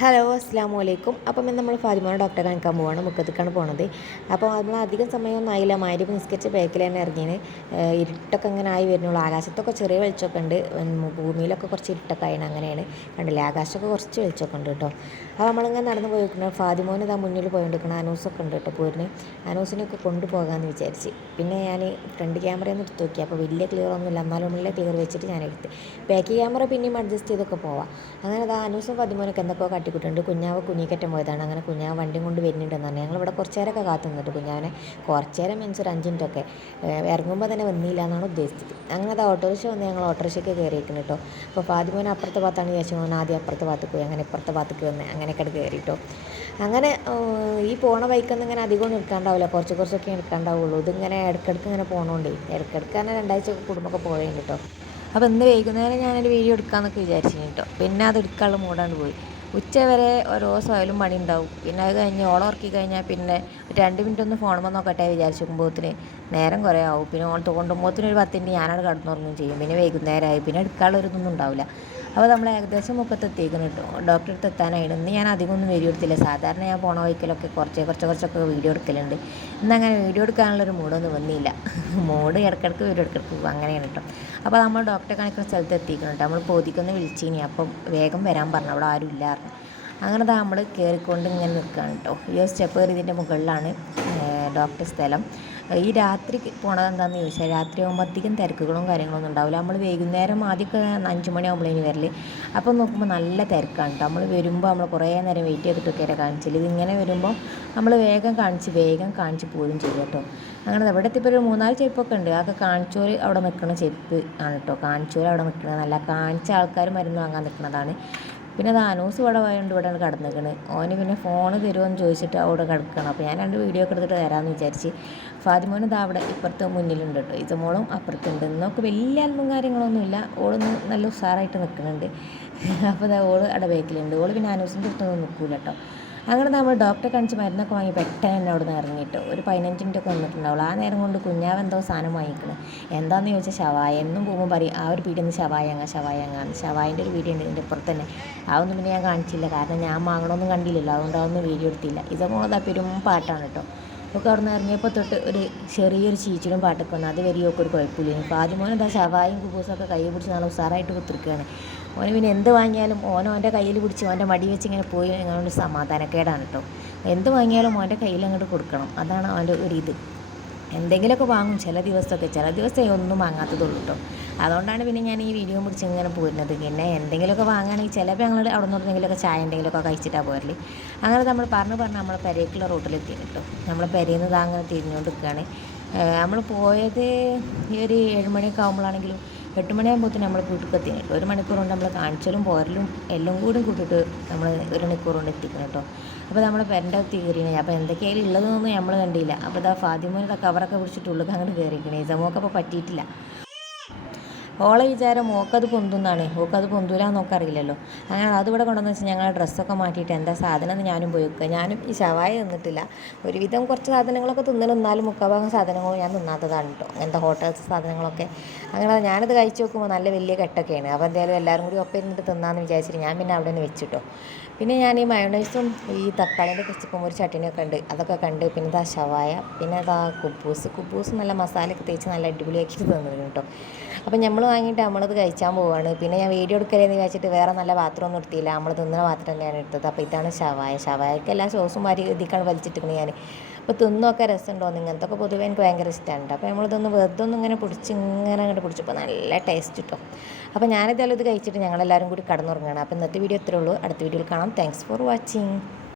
Hello അസ്സാം വലൈക്കും. അപ്പം ഇന്ന് നമ്മൾ ഫാത്തിമോനെ ഡോക്ടറെ കാണിക്കാൻ പോവാണ്, മുക്കത്തേക്കാണ് പോണത്. അപ്പോൾ നമ്മൾ അധികം സമയമൊന്നും ആയില്ല, മഗ്‌രിബ് നിസ്കരിച്ച് ബാക്കിൽ തന്നെ ഇറങ്ങിയാണ്. ഇരുട്ടൊക്കെ ഇങ്ങനെ ആയി വരുന്നുള്ളൂ. ആകാശത്തൊക്കെ ചെറിയ വെളിച്ചമൊക്കെ ഉണ്ട്, ഭൂമിയിലൊക്കെ കുറച്ച് ഇരുട്ടൊക്കെ ആയിന്. അങ്ങനെയാണ് കണ്ടില്ലേ, ആകാശമൊക്കെ കുറച്ച് വെളിച്ചമൊക്കെ ഉണ്ട് കേട്ടോ. അപ്പോൾ നമ്മളിങ്ങനെ നടന്ന് പോയിരിക്കണം. ഫാത്തിമോന് ഇതാ മുന്നിൽ പോയിക്കൊണ്ടിരിക്കണം. അനൂസൊക്കെ ഉണ്ട് കേട്ടോ പോരിന്. അനൂസിനൊക്കെ കൊണ്ടുപോകാമെന്ന് വിചാരിച്ച്. പിന്നെ ഞാൻ ഫ്രണ്ട് ക്യാമറയിൽ നിന്ന് എടുത്ത് നോക്കി. അപ്പോൾ വലിയ ക്ലിയർ ഒന്നുമില്ല, എന്നാലും ഉള്ള ക്ലിയർ വെച്ചിട്ട് ഞാൻ എടുത്ത്. ബാക്ക് ക്യാമറ പിന്നെയും അഡ്ജസ്റ്റ് ചെയ്തൊക്കെ പോവാം. അങ്ങനെ അതാ അനൂസും ഫാത്തിമോനൊക്കെ എന്തൊക്കെയോ കാട്ടിക്കൂട്ടുണ്ട്. കുഞ്ഞാവ് കുഞ്ഞിക്കറ്റം പോയതാണ്. അങ്ങനെ കുഞ്ഞാവ് വണ്ടിയും കൊണ്ട് വരുന്നുണ്ടെന്ന് പറഞ്ഞു. ഞങ്ങളിവിടെ കുറച്ച് നേരമൊക്കെ കാത്തു നിന്നിട്ട് കുഞ്ഞാവിനെ, കുറച്ച് നേരം മീൻസ് ഒരു 5 മിനിറ്റൊക്കെ. ഇറങ്ങുമ്പോൾ തന്നെ വന്നില്ല എന്നാണ് ഉദ്ദേശിച്ചത്. അങ്ങനെ അത് ഓട്ടോറിക്ഷ വന്ന് ഞങ്ങൾ ഓട്ടോറിക്ഷയ്ക്ക് കയറിയിരിക്കുന്നു കേട്ടോ. അപ്പോൾ ഫാത്തിമോൻ അപ്പുറത്തെ ഭാഗത്താണ് വിചാരിച്ചു, മോൻ ആദ്യം അപ്പുറത്തെ ഭാഗത്ത് പോയി. അങ്ങനെ ഇപ്പുറത്തെ ഭാഗത്തേക്ക് വന്ന് അങ്ങനെയൊക്കെ അത് കയറിയിട്ടോ. അങ്ങനെ ഈ പോണ ബൈക്കൊന്നും ഇങ്ങനെ അധികം നിൽക്കാണ്ടാവില്ല, കുറച്ചൊക്കെ നിൽക്കാണ്ടാവുള്ളൂ. ഇതിങ്ങനെ ഇടയ്ക്കിടയ്ക്ക് ഇങ്ങനെ പോകണോണ്ടേ, ഇടയ്ക്കിടയ്ക്ക് തന്നെ 2 ആഴ്ച കുടുംബമൊക്കെ പോയുണ്ട് കേട്ടോ. അപ്പോൾ ഇന്ന് വൈകുന്നേരം ഞാനൊരു വീഡിയോ എടുക്കാമെന്നൊക്കെ വിചാരിച്ചിരുന്നു കേട്ടോ. പിന്നെ അത് എടുക്കാനുള്ള മൂടാണ്ട് പോയി. ഉച്ച വരെ ഓരോ സ്വയലും പണി ഉണ്ടാവും. പിന്നെ അത് കഴിഞ്ഞ് ഓളം ഉറക്കി കഴിഞ്ഞാൽ പിന്നെ 2 മിനിറ്റ് ഒന്ന് ഫോണുമ്പോൾ നോക്കട്ടെ വിചാരിച്ചു നോക്കുമ്പോഴത്തിന് നേരം കുറേ ആവും. പിന്നെ ഓൾ തോണ്ടുമ്പോഴത്തിന് ഒരു 10 മിനിറ്റ് ഞാനവിടെ കിടന്നുറങ്ങുകയും ചെയ്യും. പിന്നെ വൈകുന്നേരമായി, പിന്നെ എടുക്കാനുള്ള ഒരു ഇതൊന്നും ഉണ്ടാവില്ല. അപ്പോൾ നമ്മൾ ഏകദേശം മുക്കത്തെത്തിയിരിക്കുന്നു കേട്ടോ. ഡോക്ടറെ അടുത്ത് എത്താനായിട്ട് ഇന്ന് ഞാൻ അധികം ഒന്നും വീഡിയോ എടുത്തില്ല. സാധാരണ ഞാൻ പോണ വഴിക്കലൊക്കെ കുറച്ചൊക്കെ വീഡിയോ എടുക്കലുണ്ട്. ഇന്നങ്ങനെ വീഡിയോ എടുക്കാനുള്ളൊരു മൂഡൊന്നും വന്നില്ല. മൂഡ് ഇടയ്ക്കിടയ്ക്ക് വീഡിയോ ഇടയ്ക്കിടയ്ക്ക് അങ്ങനെയാണ് കേട്ടോ. അപ്പോൾ നമ്മൾ ഡോക്ടറെ കാണിക്കുന്ന സ്ഥലത്ത് എത്തിക്കണം കേട്ടോ. നമ്മൾ പോതിക്കൊന്ന് വിളിച്ചിനി, അപ്പം വേഗം വരാൻ പറഞ്ഞു, അവിടെ ആരും ഇല്ലായിരുന്നു. അങ്ങനെ നമ്മൾ കയറിക്കൊണ്ട് ഇങ്ങനെ നിൽക്കുകയാണ് കേട്ടോ. ഈ സ്റ്റെപ്പ് കയറി ഇതിൻ്റെ മുകളിലാണ് ഡോക്ടർ സ്ഥലം. ഈ രാത്രി പോണത് എന്താണെന്ന് ചോദിച്ചാൽ, രാത്രി ആകുമ്പോൾ അധികം തിരക്കുകളും കാര്യങ്ങളൊന്നും ഉണ്ടാവില്ല. നമ്മൾ വൈകുന്നേരം ആദ്യമൊക്കെ 5 മണിയാകുമ്പോഴേന് വരല്. അപ്പം നോക്കുമ്പോൾ നല്ല തിരക്കാണ് കേട്ടോ. നമ്മൾ വരുമ്പോൾ നമ്മൾ കുറേ നേരം വെയിറ്റ് ചെയ്തിട്ടൊക്കെ കാണിച്ചില്ല. ഇതിങ്ങനെ വരുമ്പോൾ നമ്മൾ വേഗം കാണിച്ച് പോരും ചെയ്യും കേട്ടോ. അങ്ങനെ ഇവിടെ എത്തിയപ്പോൾ ഒരു 3-4 ചെരുപ്പൊക്കെ ഉണ്ട്. അതൊക്കെ കാണിച്ചോര് അവിടെ നിൽക്കുന്ന ചെരുപ്പ് ആണ് കേട്ടോ. കാണിച്ചോര് അവിടെ നിൽക്കുന്നത്, നല്ല കാണിച്ച ആൾക്കാർ മരുന്ന് വാങ്ങാൻ നിൽക്കുന്നതാണ്. പിന്നെ അത് അനൂസ് ഇവിടെ പോയതുകൊണ്ട് ഇവിടെ കിടന്നിരിക്കണ്. ഓന് പിന്നെ ഫോണ് തരുമോ എന്ന് ചോദിച്ചിട്ട് അവിടെ കിടക്കണം. അപ്പോൾ ഞാൻ 2 വീഡിയോ ഒക്കെ എടുത്തിട്ട് തരാമെന്ന് വിചാരിച്ച്. ഫാത്തിമോന് ഇതാ അവിടെ ഇപ്പുറത്ത് മുന്നിലുണ്ട് കേട്ടോ. ഇതുമോളും അപ്പുറത്തുണ്ട്. ഇന്നൊക്കെ വലിയ അൽബും കാര്യങ്ങളൊന്നുമില്ല. ഓളൊന്ന് നല്ല ഉഷാറായിട്ട് നിൽക്കുന്നുണ്ട്. അപ്പോൾ ഇതാ ഓള് അവിടെ ബേക്കിലുണ്ട്. ഓള് പിന്നെ അനൂസിൻ്റെ അടുത്തൊന്നും നിൽക്കില്ല കേട്ടോ. അങ്ങനെ നമ്മൾ ഡോക്ടറെ കാണിച്ച് മരുന്നൊക്കെ വാങ്ങി പെട്ടെന്ന് തന്നെ അവിടെ നിന്ന് ഇറങ്ങിയിട്ട് ഒരു 15 മിനിറ്റൊക്കെ വന്നിട്ടുണ്ടാവുള്ളൂ. ആ നേരം കൊണ്ട് കുഞ്ഞാവ് എന്തോ സാധനം വാങ്ങിക്കണം. എന്താണെന്ന് ചോദിച്ചാൽ ഷവായ. എന്നും പോകുമ്പോൾ പറയും ആ ഒരു പീടിയിൽ നിന്ന് ഷവായങ്ങാന്ന്. ഷവായൻ്റെ ഒരു വീഡിയോ ഉണ്ട് ഇതിൻ്റെ ഇപ്പുറത്ത് തന്നെ. അതൊന്നും പിന്നെ ഞാൻ കാണിച്ചില്ല, കാരണം ഞാൻ വാങ്ങണമെന്നും കണ്ടില്ലല്ലോ, അതുകൊണ്ട് അതൊന്നും വീഡിയോ എടുത്തില്ല. ഇതുപോലെ പെരും പാട്ടാണ് കേട്ടോ. ഒക്കെ അവിടെ നിന്ന് ഇറങ്ങിയപ്പോൾ തൊട്ട് ഒരു ചെറിയൊരു ചീച്ചിലും പാട്ടൊക്കെ വന്നു. അത് വരികയൊക്കെ ഒരു കുഴപ്പമില്ല. ഇപ്പോൾ ആദ്യം മോൻ എന്താ ഷവായും കുബൂസൊക്കെ കൈ പിടിച്ച് നല്ല ഉസാറായിട്ട് കുത്തിരിക്കുകയാണ്. ഓന് പിന്നെ എന്ത് വാങ്ങിയാലും ഓൻ്റെ കയ്യിൽ പിടിച്ച് ഓൻ്റെ മടി വെച്ച് ഇങ്ങനെ പോയി അങ്ങോട്ട് സമാധാനക്കേടാണ് കേട്ടോ. എന്ത് വാങ്ങിയാലും ഓൻ്റെ കയ്യിൽ അങ്ങോട്ട് കൊടുക്കണം, അതാണ് അവൻ്റെ ഒരിത്. എന്തെങ്കിലുമൊക്കെ വാങ്ങും ചില ദിവസമേ ഒന്നും വാങ്ങാത്തതുള്ളൂ കേട്ടോ. അതുകൊണ്ടാണ് പിന്നെ ഞാൻ ഈ വീഡിയോ പിടിച്ച് ഇങ്ങനെ പോരുന്നത്. പിന്നെ എന്തെങ്കിലുമൊക്കെ വാങ്ങുകയാണെങ്കിൽ ചിലപ്പോൾ ഞങ്ങൾ അവിടെ നിന്ന് എന്തെങ്കിലുമൊക്കെ ചായ എന്തെങ്കിലുമൊക്കെ കഴിച്ചിട്ടാണ് പോരല്. അങ്ങനെ നമ്മൾ പറഞ്ഞ് നമ്മൾ പെരേക്കുള്ള റൂട്ടിലെത്തി കേട്ടോ. നമ്മൾ പെരയിൽ നിന്ന് അങ്ങനെ തിരിഞ്ഞുകൊണ്ട് നിൽക്കുകയാണ്. നമ്മൾ പോയത് ഈ ഒരു 7 മണിയൊക്കെ ആകുമ്പോഴാണെങ്കിലും 8 മണിയാകുമ്പോഴത്തേന് നമ്മൾ വീട്ടിൽ എത്തി കേട്ടോ. 1 മണിക്കൂർ കൊണ്ട് നമ്മൾ കാണിച്ചാലും പോരലും എല്ലാം കൂടി കൂട്ടിയിട്ട് നമ്മൾ 1 മണിക്കൂർ കൊണ്ട് എത്തിക്കണം കേട്ടോ. അപ്പോൾ നമ്മൾ പെരൻ്റെ അകത്ത് കയറിയാണ്. അപ്പോൾ എന്തൊക്കെയായാലും ഉള്ളതൊന്നും നമ്മൾ കണ്ടില്ല. അപ്പോൾ ഇതാ ഫാത്തിമോനെ കവറൊക്കെ പിടിച്ചിട്ട് ഉള്ളിൽ അങ്ങോട്ട് കയറിയിരിക്കണേ. ഇസമോക്ക് അപ്പോൾ പറ്റിയിട്ടില്ല. ഓളെ വിചാരം മോക്കത് പൊന്തുന്നാണ്, ഓക്കത് പൊന്തൂലാന്നൊക്കെ അറിയില്ലല്ലോ. അങ്ങനെ അതിവിടെ കൊണ്ടുവന്ന് വെച്ചാൽ ഞങ്ങൾ ഡ്രസ്സൊക്കെ മാറ്റിയിട്ട് എന്താ സാധനം എന്ന് ഞാനും പോയി വെക്കുക. ഞാനും ഈ ഷവായ തിന്നിട്ടില്ല. ഒരുവിധം കുറച്ച് സാധനങ്ങളൊക്കെ തിന്നലെന്നാലും മുക്കാഭാഗം സാധനങ്ങളും ഞാൻ തിന്നാത്തതാണ് കേട്ടോ, അങ്ങനത്തെ ഹോട്ടൽസ് സാധനങ്ങളൊക്കെ. അങ്ങനെ ഞാനത് കഴിച്ച് നോക്കുമ്പോൾ നല്ല വലിയ കെട്ടൊക്കെയാണ്. അപ്പോൾ എന്തായാലും എല്ലാവരും കൂടി ഒപ്പം ഇരുന്നിട്ട് തിന്നാമെന്ന് വിചാരിച്ചിട്ട് ഞാൻ പിന്നെ അവിടെ നിന്ന് വെച്ചിട്ടോ. പിന്നെ ഞാൻ ഈ മയോണൈസും ഈ തക്കാളിൻ്റെ കെച്ചപ്പും ഒരു ചട്ടിനിയൊക്കെ ഉണ്ട്, അതൊക്കെ കണ്ട്. പിന്നെ ഇതാ ഷവായ, പിന്നെ ഇതാ കുബൂസ് നല്ല മസാലയൊക്കെ തേച്ച് നല്ല അടിപൊളിയാക്കിയിട്ട് തന്നിരുന്നു കേട്ടോ. അപ്പം നമ്മൾ വാങ്ങിയിട്ട് നമ്മളത് കഴിച്ചാൻ പോവുകയാണ്. പിന്നെ ഞാൻ വീഡിയോ എടുക്കലെന്ന് വിചാരിച്ചിട്ട് വേറെ നല്ല പാത്രമൊന്നും എടുത്തില്ല, നമ്മൾ തിന്നുന്ന പാത്രം തന്നെയാണ് എടുത്തത്. അപ്പോൾ ഇതാണ് ഷവായക്ക് എല്ലാ സോസും മാറ്റി ഇതിക്കാണ് വലിച്ചിട്ടിരിക്കുന്നത് ഞാൻ. അപ്പോൾ തിന്നൊക്കെ രസമുണ്ടോയെന്ന്, ഇങ്ങനത്തെ ഒക്കെ പൊതുവേ എനിക്ക് ഭയങ്കര ഇഷ്ടമാണ്. അപ്പോൾ നമ്മളിതൊന്ന് വെറുതെ ഒന്നും ഇങ്ങനെ അങ്ങോട്ട് പിടിച്ചപ്പോൾ നല്ല ടേസ്റ്റ് കിട്ടും. അപ്പോൾ ഞാനിതെല്ലാം ഇത് കഴിച്ചിട്ട് ഞങ്ങളെല്ലാവരും കൂടി കടന്നുറങ്ങുകയാണ്. അപ്പോൾ ഇന്നത്തെ വീഡിയോ ഇത്രയേ ഉള്ളൂ. അടുത്ത വീഡിയോയിൽ കാണാം. Thanks for watching.